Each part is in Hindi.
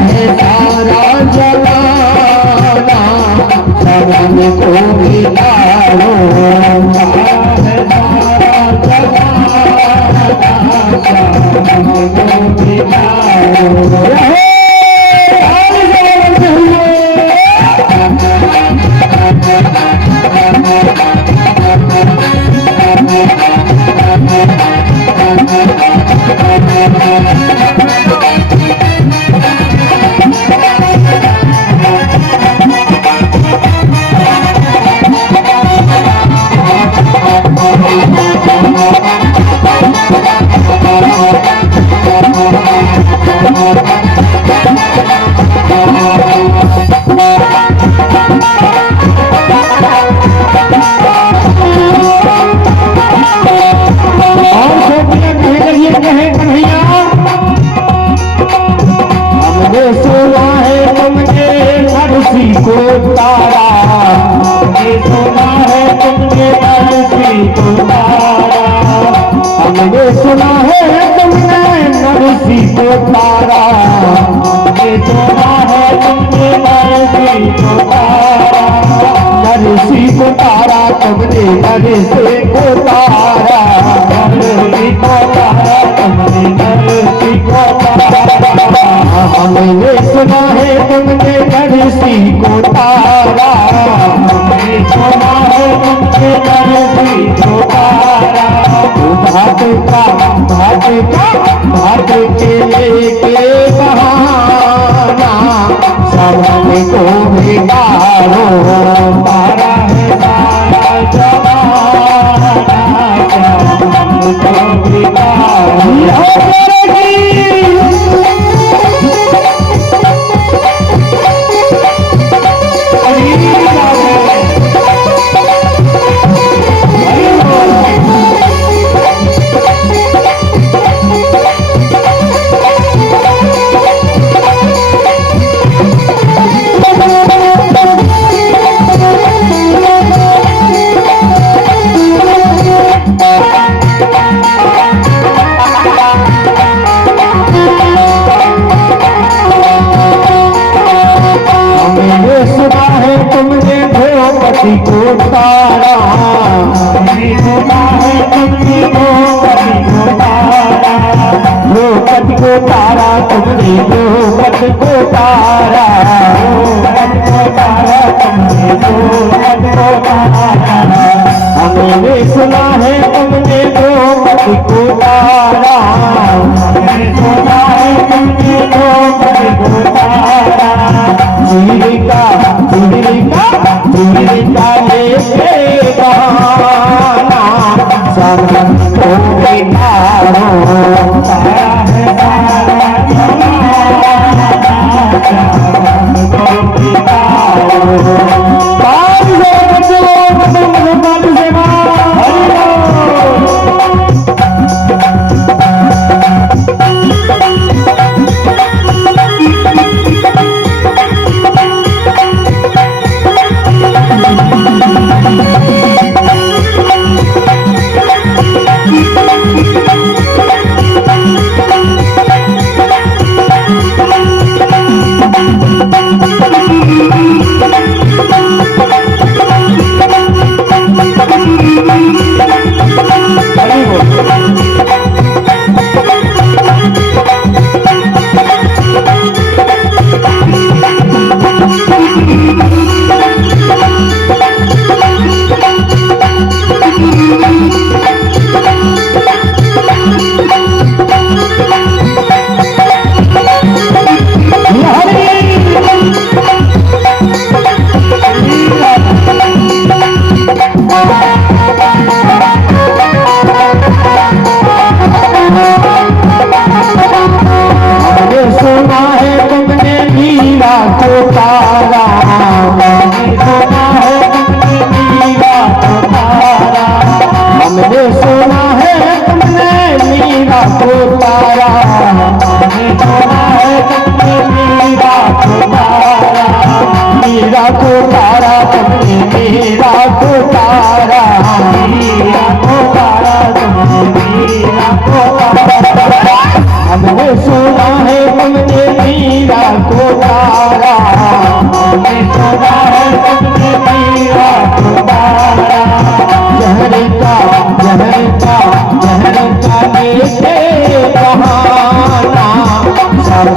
है सारा जमाना, सबन को मिलाओ है सारा जमाना, सबन को मिलाओ। को तारा हमने सुना है तुमने नरसी को तारा, हमने सुना है तुमने नरसी को तारा, हमने सुना है तुमने नरसी को तारा, नरसी को तारा तुमने नरसी को तारा, नरसी को तारा तुमने नरसी को तारा, हमने सुना है तुमने नरसी को तारा, हमने सुना है तुमने नरसी को तारा। भाग के लेके बहाना, सबन को बिगाड़ो तारा है सारा जमाना, सबन को बिगाड़ो। को तारा, हमने सुना है तुमने द्रौपदी को तारा, द्रौपदी को तारा तुमने द्रौपदी को तारा, द्रौपदी को तारा तुमने द्रौपदी को तारा, हमने सुना है तुमने द्रौपदी को तारा, हमने सुना है तुमने द्रौपदी को तारा। चिलिका लेके बहाना, सबन को बिगाड़ो तारा है सारा जमाना, सबन को बिगाड़ो। हमने सुना है तुमने मीरा को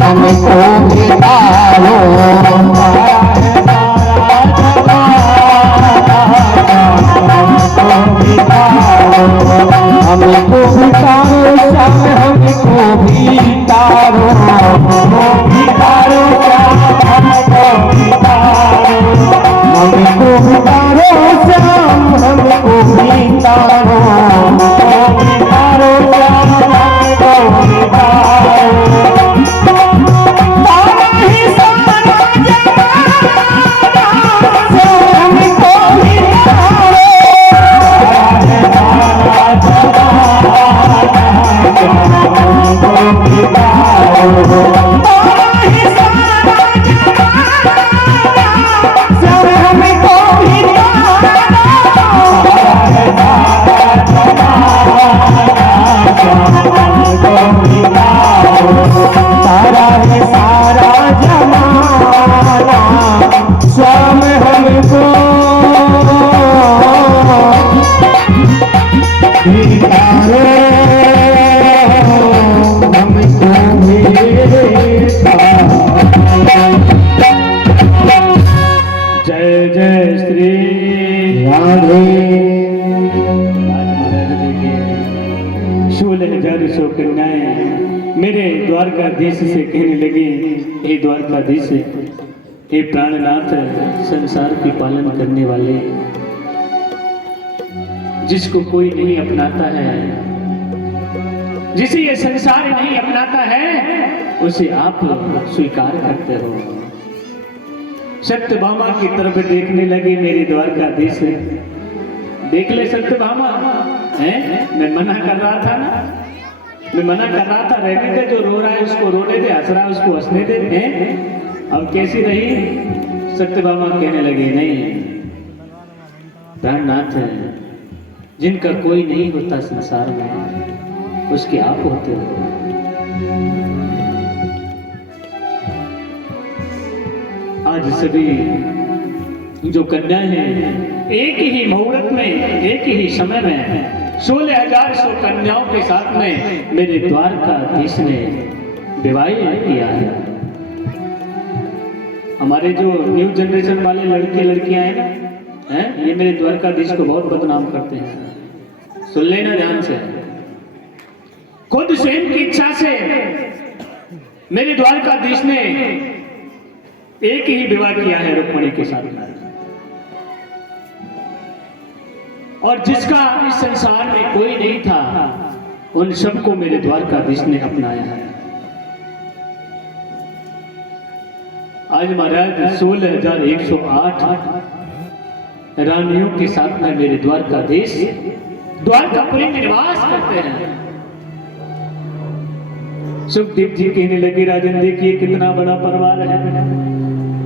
हमको भी तारो हमको भी तारो श्याम हमको भी तारो हमको भी तारो श्याम हमको भी तारो सारा है सारा जमाना श्याम हमको जय जय श्री राधे 16,000 कन्याएं मेरे द्वारकाधीश से कहने लगी, हे द्वारकाधीश, हे प्राणनाथ, संसार की पालन करने वाले, जिसको कोई नहीं अपनाता है, जिसे ये संसार नहीं अपनाता है, उसे आप स्वीकार करते हो। सत्यभामा की तरफ देखने लगे मेरे द्वारकाधीश। देख ले सत्यभामा, हैं? मैं मना कर रहा था ना, मैं मना कर रहा था, रहने दे, जो रो रहा है उसको रोने दे, हंस रहा है उसको हंसने दे। अब कैसी रही? सत्यभामा कहने लगी, नहीं प्राणनाथ, जिनका कोई नहीं होता संसार में, उसके आप होते हो। आज सभी जो कन्याएं हैं, एक ही मुहूर्त में, एक ही समय में 16,000 कन्याओं के साथ में मेरे द्वारकाधीश ने विवाह किया है। हमारे जो न्यू जनरेशन वाले लड़के लड़कियां हैं, ये मेरे द्वारकाधीश को बहुत बदनाम करते हैं। सुन लेना ध्यान से। खुद स्वयं की इच्छा से मेरे द्वारकाधीश ने एक ही विवाह किया है रुक्मिणी के साथ, और जिसका इस संसार में कोई नहीं था, उन सबको मेरे द्वारकाधीश ने अपनाया है। आज महाराज 16,108 रानियों के साथ में मेरे द्वारकाधीश द्वारकापुरी में निवास करते हैं। सुखदेव जी कहने लगे, राजन देखिए कितना बड़ा परिवार है,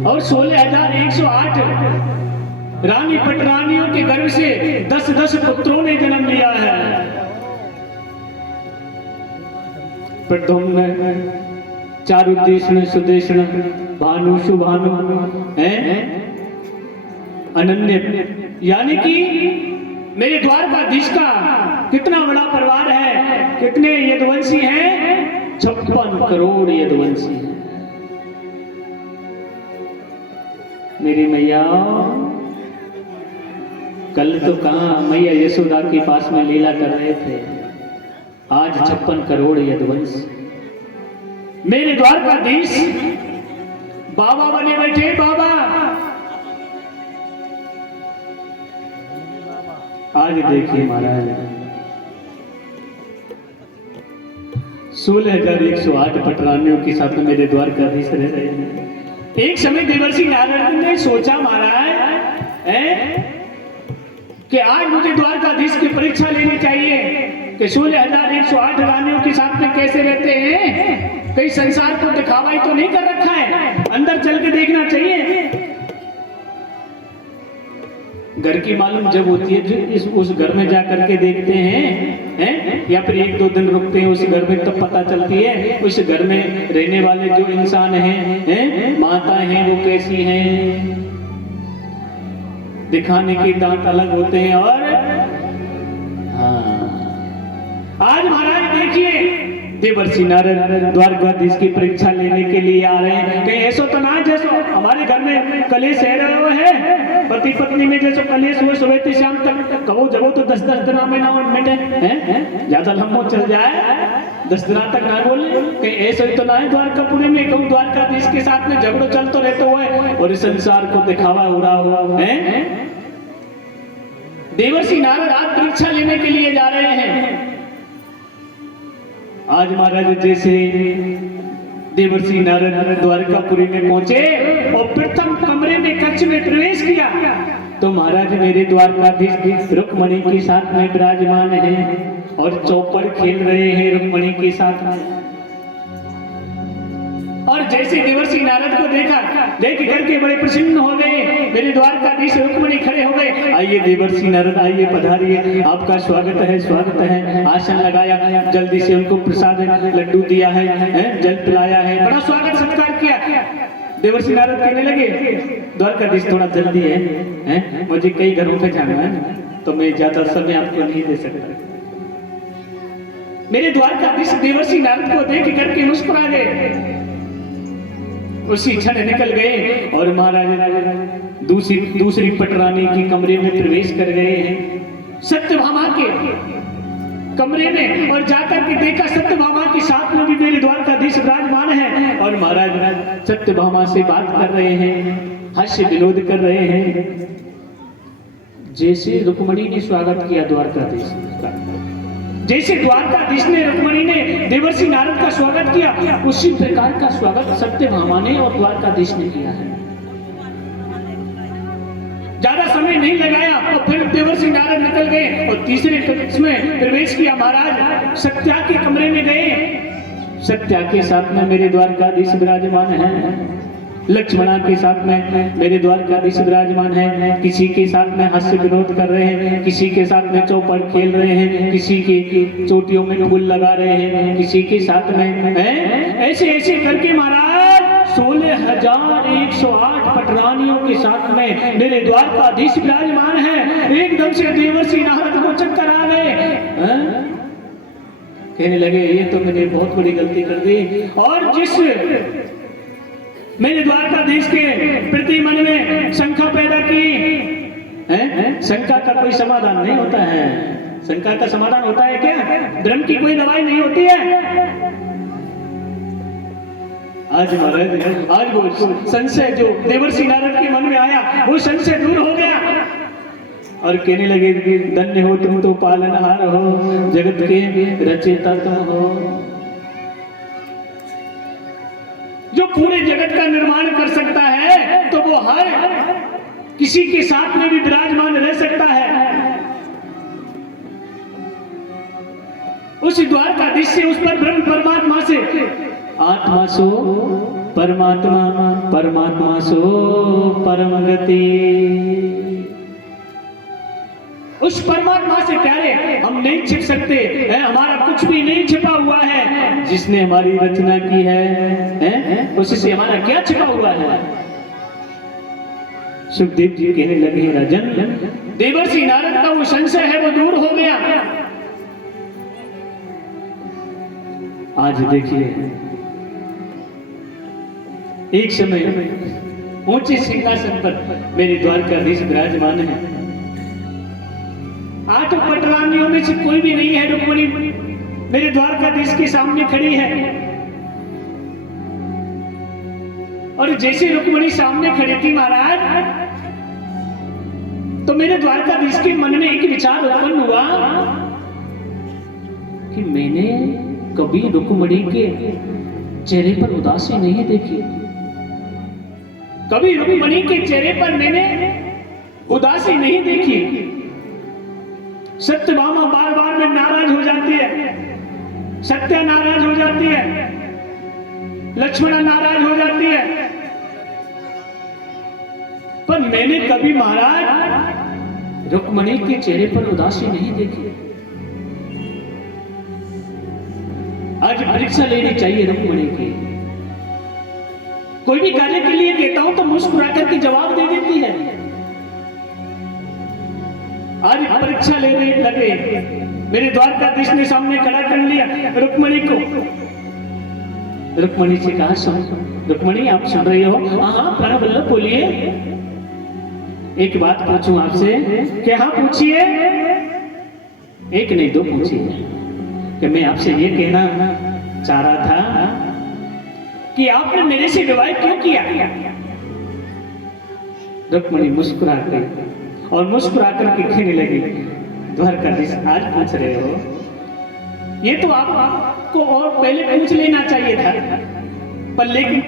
और 16,108 रानी पटरानियों के गर्भ से 10-10 पुत्रों ने जन्म लिया है। प्रद्युम्न, चारुदेशन, सुदेशन, भानु, शुभानु, अनन्य, यानी कि मेरे द्वारकाधीश का कितना बड़ा परिवार है, कितने यदुवंशी हैं? 56 करोड़ यदुवंशी हैं। मेरी मैया, कल तो कहाँ मैया यशोदा के पास में लीला कर रहे थे, आज 56 करोड़ यदुवंश। मेरे द्वारकाधीश बाबा बने बैठे, बाबा। आज देखिए महाराज, 16,108 पटरानियों के साथ मेरे द्वारकाधीश रह रहे हैं। एक समय देवर्षि नारद ने सोचा महाराज कि आज मुझे द्वारकाधीश की परीक्षा लेनी चाहिए कि 16,108 रानियों के साथ में कैसे रहते हैं, कहीं संसार को दिखावा ही तो नहीं कर रखा है, अंदर चल के देखना चाहिए। घर की मालूम जब होती है, उस घर में जा करके देखते हैं, या फिर 1-2 दिन रुकते हैं उस घर में, तब पता चलती है उस घर में रहने वाले जो इंसान हैं, माता हैं, वो कैसी हैं। दिखाने के दांत अलग होते हैं। और हाँ, आज महाराज देखिए देवर्षि नारद द्वारकाधीश की परीक्षा लेने के लिए आ रहे हैं। कहीं ऐसा तो ना जैसे हमारे घर में कलेश है पति पत्नी में जैसे कलेश हुए सुबह से शाम तक कहो जबो तो 10-10 दिन में ना मिटे हैं ज्यादा लंबो चल जाए 10 दिन तक ना बोले। कहीं ऐसा ही तो ना है द्वारकापुरी में कहूँ द्वारकाधीश के साथ में झगड़ो चलते रहते हुए और इस संसार को दिखावा उड़ा हुआ है। देवर्षि नारद आज परीक्षा लेने के लिए जा रहे हैं। आज महाराज जैसे देवर्षि नारद द्वारकापुरी में पहुंचे और प्रथम कमरे में कक्ष में प्रवेश किया तो महाराज मेरे द्वारकाधीश रुक्मणी के साथ में विराजमान हैं और चौपड़ खेल रहे हैं रुक्मणी के साथ में। और जैसे देवर्षि नारद को देखा देख करके बड़े प्रसन्न हो गए। मेरे द्वारकाधीश रुक्मणी खड़े हो गए। आइए देवर्षि नारद आइए पधारिए आपका स्वागत है। आसन लगाया जल्दी से उनको प्रसाद लड्डू दिया है जल पिलाया है बड़ा स्वागत सत्कार किया। देवर्षि नारद कहने लगे द्वारकाधीश थोड़ा जल्दी है मुझे कई घरों पे जाना है तो मैं ज्यादा समय आपको नहीं दे सकता। मेरे द्वारकाधीश देवर्षि नारद को देख करके मुस्कुरा गए। उसी क्षण निकल गए और महाराज दूसरी पटरानी की कमरे में प्रवेश कर गए हैं सत्यभामा के कमरे में और जाकर के देखा सत्यभामा के साथ में भी मेरे द्वारकाधीश विराजमान है और महाराज सत्यभामा से बात कर रहे हैं हास्य विनोद कर रहे हैं। जैसे रुक्मणी ने स्वागत किया द्वारकाधीश का जैसे द्वारकाधीश ने रुक्मणी ने देवर्षि नारद का स्वागत किया उसी प्रकार का स्वागत सत्यभामा ने और द्वारकाधीश ने किया है। ज्यादा समय नहीं लगाया और फिर देवर्षि नारद निकल गए और तीसरे कक्ष में प्रवेश किया। महाराज सत्या के कमरे में गए। सत्या के साथ में मेरे द्वारकाधीश विराजमान है। लक्ष्मणा के साथ में मेरे द्वारकाधीश विराजमान है। किसी के साथ में हास्य विनोद कर रहे हैं किसी के साथ में चौपड़ खेल रहे हैं किसी की चोटियों में फूल लगा रहे हैं किसी के साथ में ऐसे ऐसे करके महाराज 16,108 पटरानियों के साथ में मेरे द्वारकाधीश विराजमान है। एकदम से देवर्षि नारद को चक्कर आ गए। कहने लगे ये तो मैंने बहुत बड़ी गलती कर दी और जिस मैंने द्वारकाधीश के प्रति मन में शंका पैदा की शंका का कोई समाधान नहीं होता है। शंका का समाधान होता है क्या? धर्म की कोई दवाई नहीं होती है। आज महाराज आज वो संशय जो देवर्षि नारद के मन में आया वो संशय दूर हो गया और कहने लगे धन्य हो तुम तो पालनहार हो जगत के रचयिता तुम हो जो पूरे जगत का निर्माण कर सकता है तो वो हर किसी के साथ में भी विराजमान रह सकता है। उस द्वारकाधीश से उस पर ब्रह्म परमात्मा से आत्मा सो परमात्मा परमात्मा सो परम गति। उस परमात्मा से प्यारे हम नहीं छिप सकते हैं। हमारा कुछ भी नहीं छिपा हुआ है। जिसने हमारी रचना की है उससे हमारा क्या छिपा हुआ है। सुखदेव जी कहने लगे राजन देवर्षि नारद का वो संशय है वो दूर हो गया। आज देखिए एक समय ऊंचे सिंहासन पर मेरे द्वारकाधीश विराजमान है। आठ पटरानियों में से कोई भी नहीं है। रुक्मणी मेरे द्वारकाधीश के सामने खड़ी है और जैसे रुक्मणी सामने खड़ी थी महाराज तो मेरे द्वारकाधीश के मन में एक विचार उत्पन्न हुआ कि मैंने कभी रुक्मणी के चेहरे पर उदासी नहीं देखी। कभी रुक्मणी के चेहरे पर मैंने उदासी नहीं देखी। सत्यभामा बार बार में नाराज हो जाती है सत्या नाराज हो जाती है लक्ष्मणा नाराज हो जाती है पर मैंने कभी महाराज रुक्मणी के चेहरे पर उदासी नहीं देखी। आज परीक्षा लेनी चाहिए रुक्मणी की। कोई भी कार्य के लिए कहता हूं तो मुस्कुरा करके जवाब दे देती है। आज परीक्षा लेने लगे मेरे द्वारकाधीश ने सामने खड़ा कर लिया रुक्मणी को। रुक्मणी से कहा, सुन रुक्मणी, आप सुन रही हो? हाँ प्राणवल्लभ बोलिए। एक बात पूछूं आपसे? कि हाँ पूछिए। एक नहीं दो पूछिए। कि मैं आपसे ये कहना चाह रहा था कि आपने मेरे से विवाह क्यों किया? रुक्मणी मुस्कुरा गई और मुस्कुरा कर के कहने लगी, द्वारकाधीश आज पूछ रहे हो, ये तो आपको और पहले पूछ लेना चाहिए था, पर लेकिन